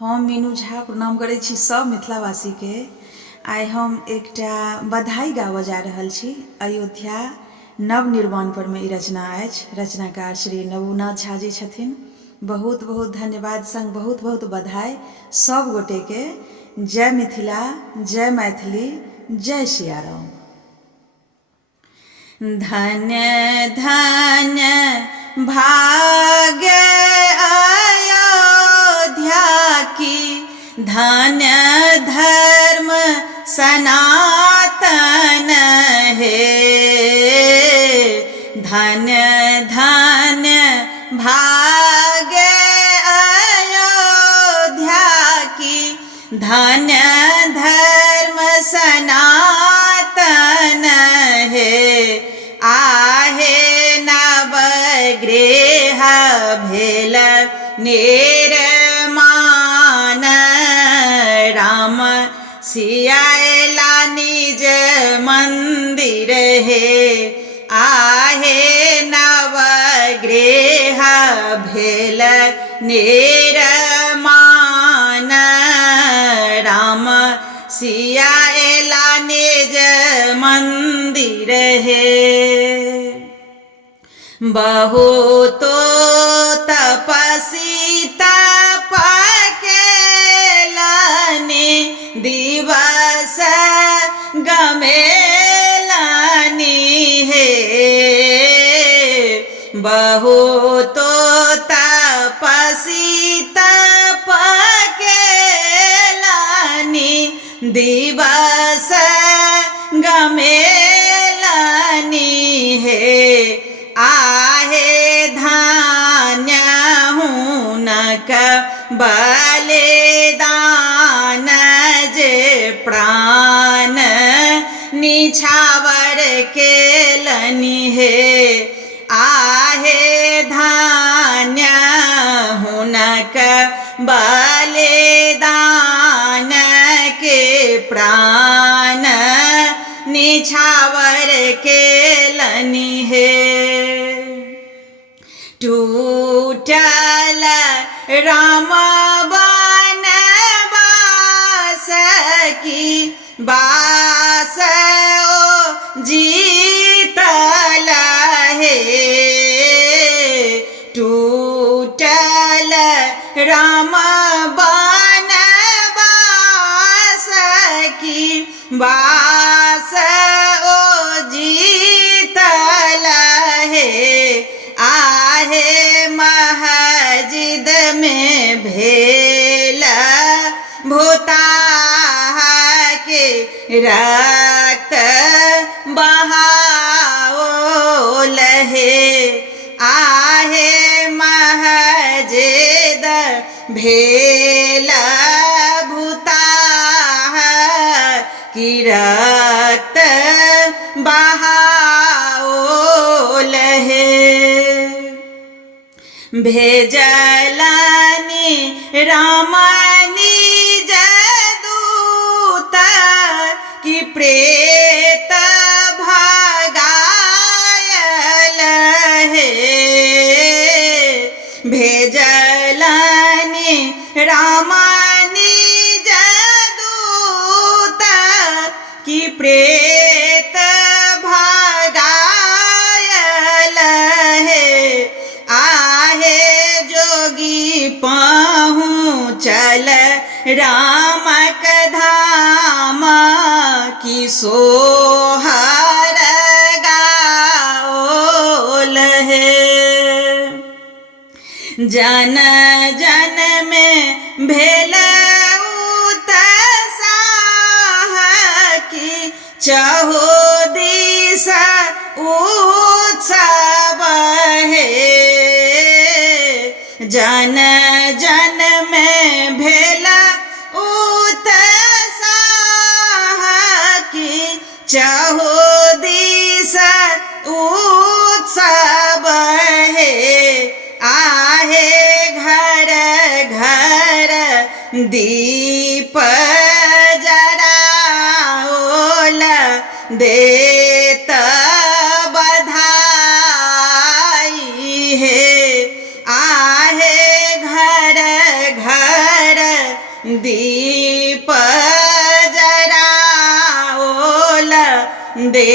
हम मीनू झा प्रणाम करै छी सब मिथिलावासी के। आइ हम एकटा बधाई गाबऽ जा रहल छी। अयोध्या नवनिर्माण पर में ई रचना अछि। रचनाकार श्री नवनाथ झा जी छथिन। बहुत बहुत धन्यवाद संग बहुत बहुत बधाई सब गोटे के। जय मिथिला, जय मैथिली, जय सिया राम। धन्य धन्य भाग्य अयोध्या की, धन्य धर्म सनातन है। धन्य धन्य भाग्य अयोध्या की, धन्य धर्म सनातन है। आहे नवगृह भेल निर्माण, राम सिया ला निज मंदिर है। आहे नवगृह भेल निर्माण, राम सिया ला निज मंदिर है। बहुतो तपसी तप केलनि, दिवस गमेलनि हे। बहुतो तपसी तप केलनि, दिवस गमेलनि हे। आहे धान्य हुनक बलिदान, जे प्राण निछावर केलनि हे। आहे धान्य हुनक बलिदान, के प्राण निछावर केलनि हे। टूटल राम बनवास की, बास ओ जीतल हे। टूटल राम बनवास की, बास ओ जीतल हे। आहे महजिद में भेल भूताह के, रक्त बहाओल हे। आहे महजिद भेल भूताह की, रक्त बहाओल हे। भेजलनि राम निज दूत, की प्रेत भगायल हे। भेजलनि राम निज दूत, की प्रेत भगायल हे। आहे जोगी पहुँचल रामक धाम, की सोहर गाओल है। जन जन में भेल उत्साह की, चहु दिस उत्सव है। जन जन में भेल उत्साह की, चहु दिस उत्सव है। आहे घर घर दीप जराओल, देत बधाई है। आहे घर घर दीप जराओल दे